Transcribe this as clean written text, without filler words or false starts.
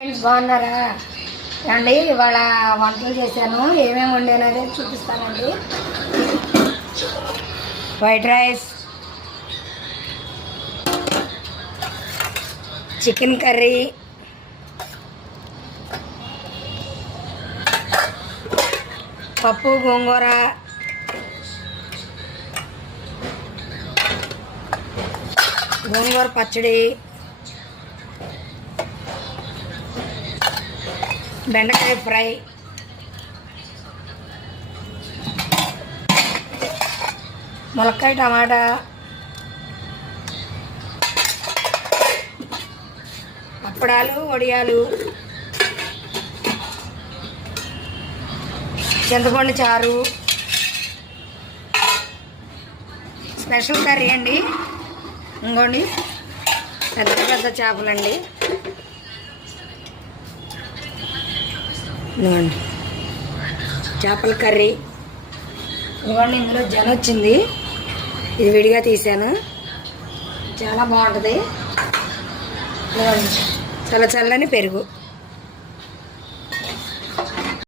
Friends బాగున్నారా అండి? ఇవాళ వంటలు చేశాను. ఏమేమి వండానది చూపిస్తానండి. వైట్ రైస్, చికెన్ కర్రీ, పప్పు, గోంగూర, గోంగూర పచ్చడి, బెండకాయ ఫ్రై, ములక్కాయ టమాటా, అప్పడాలు, వడియాలు, చింతపండు చారు, స్పెషల్ కర్రీ అండి. ఇంకోండి పెద్ద పెద్ద చేపలండి. ఇదిగోండి చేపల కర్రీ. ఇదిగోండి ఇందులో జన వచ్చింది, ఇది విడిగా తీసాను, చాలా బాగుంటుంది. ఇదిగోండి చల్ల చల్లని పెరుగు.